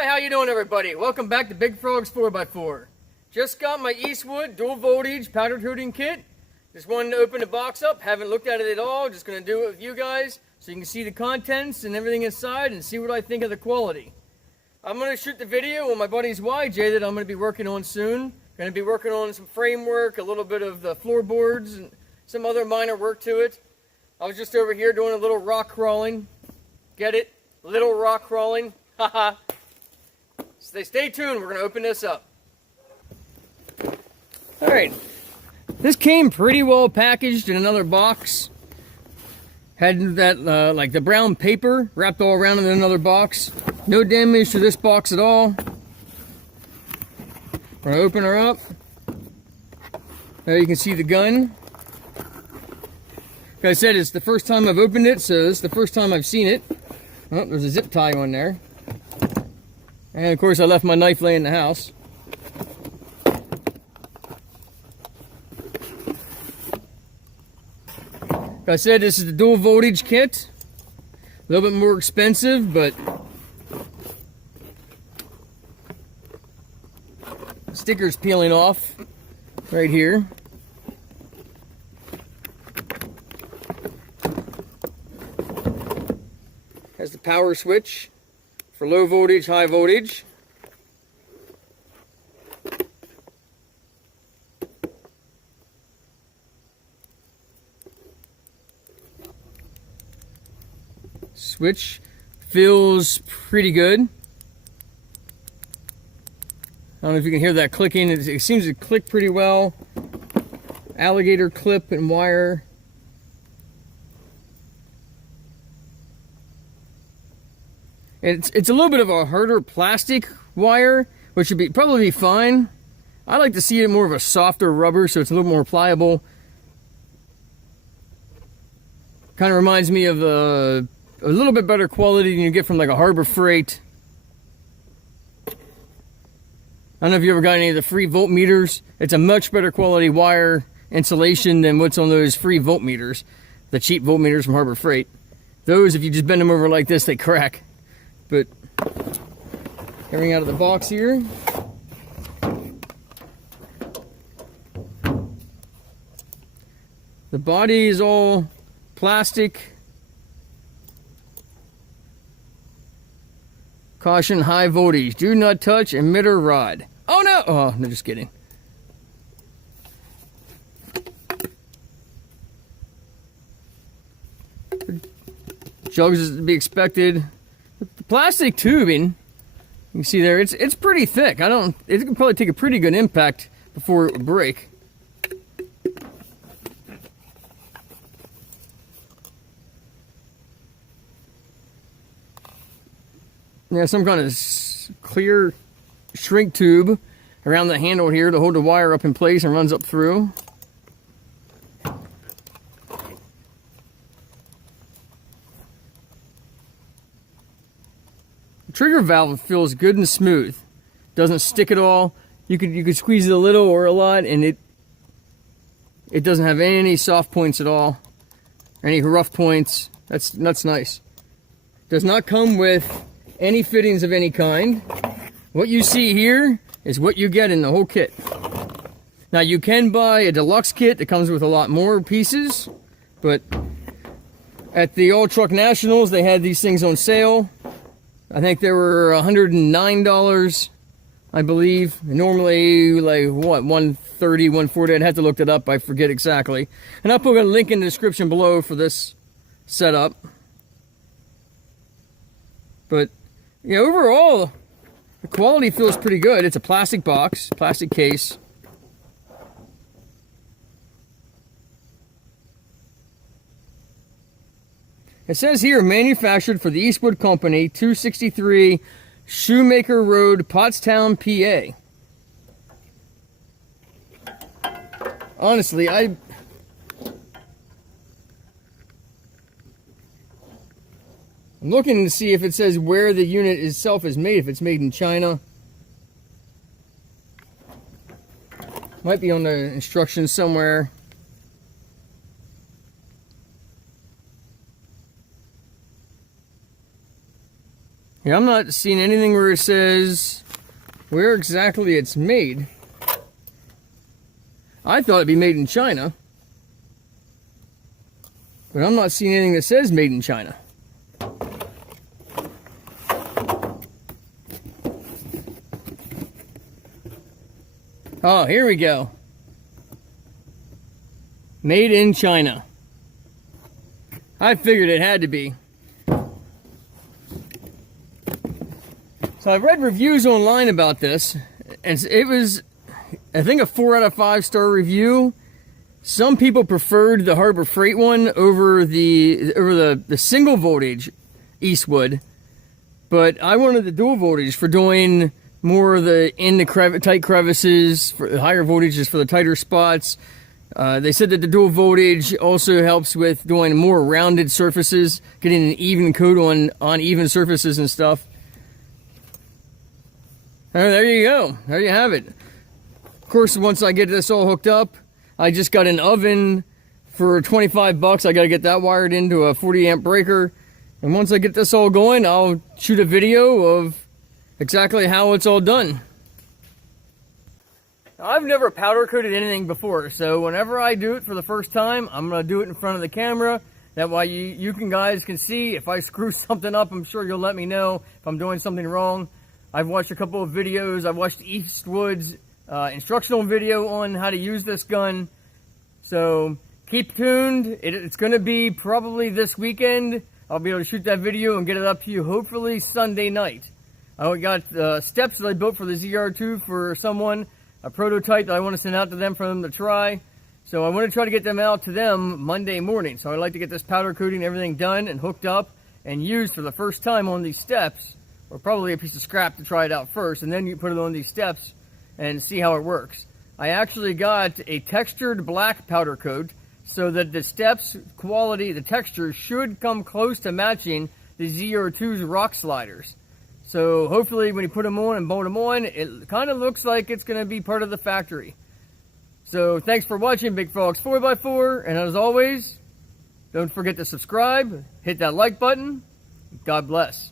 Hi, how you doing everybody? Welcome back to Big Frog's 4x4. Just got my Eastwood dual voltage powder coating kit. Just wanted to open the box up, haven't looked at it at all, just going to do it with you guys so you can see the contents and everything inside and see what I think of the quality. I'm going to shoot the video on my buddy's YJ that I'm going to be working on soon. Going to be working on some framework, a little bit of the floorboards and some other minor work to it. I was just over here doing a little rock crawling. Get it? Little rock crawling. Haha. Stay tuned, we're going to open this up. Alright, this came pretty well packaged in another box. Had that, like the brown paper wrapped all around in another box. No damage to this box at all. We're going to open her up. There you can see the gun. Like I said, it's the first time I've opened it, so this is the first time I've seen it. Oh, there's a zip tie on there. And of course I left my knife laying in the house. Like I said, this is the dual voltage kit. A little bit more expensive, but sticker's peeling off right here. Has the power switch for low voltage, high voltage. Switch feels pretty good. I don't know if you can hear that clicking. It seems to click pretty well. Alligator clip and wire. It's a little bit of a harder plastic wire, which would probably be fine. I like to see it more of a softer rubber, so it's a little more pliable. Kind of reminds me of a little bit better quality than you get from like a Harbor Freight. I don't know if you ever got any of the free voltmeters. It's a much better quality wire insulation than what's on those free voltmeters, the cheap voltmeters from Harbor Freight. Those, if you just bend them over like this, they crack. But everything out of the box here. The body is all plastic. Caution, high voltage. Do not touch emitter rod. Oh no! Oh, no, just kidding. Jugs is to be expected. The plastic tubing, you can see there, it's pretty thick. It can probably take a pretty good impact before it would break. Yeah, some kind of clear shrink tube around the handle here to hold the wire up in place and runs up through. The trigger valve feels good and smooth. Doesn't stick at all. You could squeeze it a little or a lot, and it doesn't have any soft points at all, any rough points. That's nice. Does not come with any fittings of any kind. What you see here is what you get in the whole kit. Now you can buy a deluxe kit that comes with a lot more pieces, but at the All Truck Nationals they had these things on sale. I think they were $109, I believe. Normally, like, what, $130, $140? I'd have to look it up. I forget exactly. And I'll put a link in the description below for this setup. But, yeah, overall, the quality feels pretty good. It's a plastic box, plastic case. It says here, manufactured for the Eastwood Company, 263 Shoemaker Road, Pottstown, PA. Honestly, I'm looking to see if it says where the unit itself is made, if it's made in China. Might be on the instructions somewhere. Yeah, I'm not seeing anything where it says where exactly it's made. I thought it'd be made in China, but I'm not seeing anything that says made in China. Oh, here we go. Made in China. I figured it had to be. So I've read reviews online about this, and it was, I think, a 4 out of 5 star review. Some people preferred the Harbor Freight one over the single voltage Eastwood, but I wanted the dual voltage for doing more of the tight crevices, for the higher voltages for the tighter spots. They said that the dual voltage also helps with doing more rounded surfaces, getting an even coat on even surfaces and stuff. There you go. There you have it. Of course, once I get this all hooked up, I just got an oven for 25 bucks. I got to get that wired into a 40 amp breaker. And once I get this all going, I'll shoot a video of exactly how it's all done. I've never powder coated anything before, so whenever I do it for the first time, I'm going to do it in front of the camera. That way you guys can see. If I screw something up, I'm sure you'll let me know if I'm doing something wrong. I've watched a couple of videos. I've watched Eastwood's instructional video on how to use this gun. So keep tuned. It's going to be probably this weekend. I'll be able to shoot that video and get it up to you hopefully Sunday night. I got steps that I built for the ZR2 for someone, a prototype that I want to send out to them for them to try. So I want to try to get them out to them Monday morning. So I'd like to get this powder coating and everything done and hooked up and used for the first time on these steps, or probably a piece of scrap to try it out first, and then you put it on these steps and see how it works. I actually got a textured black powder coat so that the steps quality, the texture should come close to matching the ZR2's rock sliders. So hopefully when you put them on and bolt them on, it kind of looks like it's going to be part of the factory. So thanks for watching Big Frogs 4x4, and as always, don't forget to subscribe, hit that like button. God bless.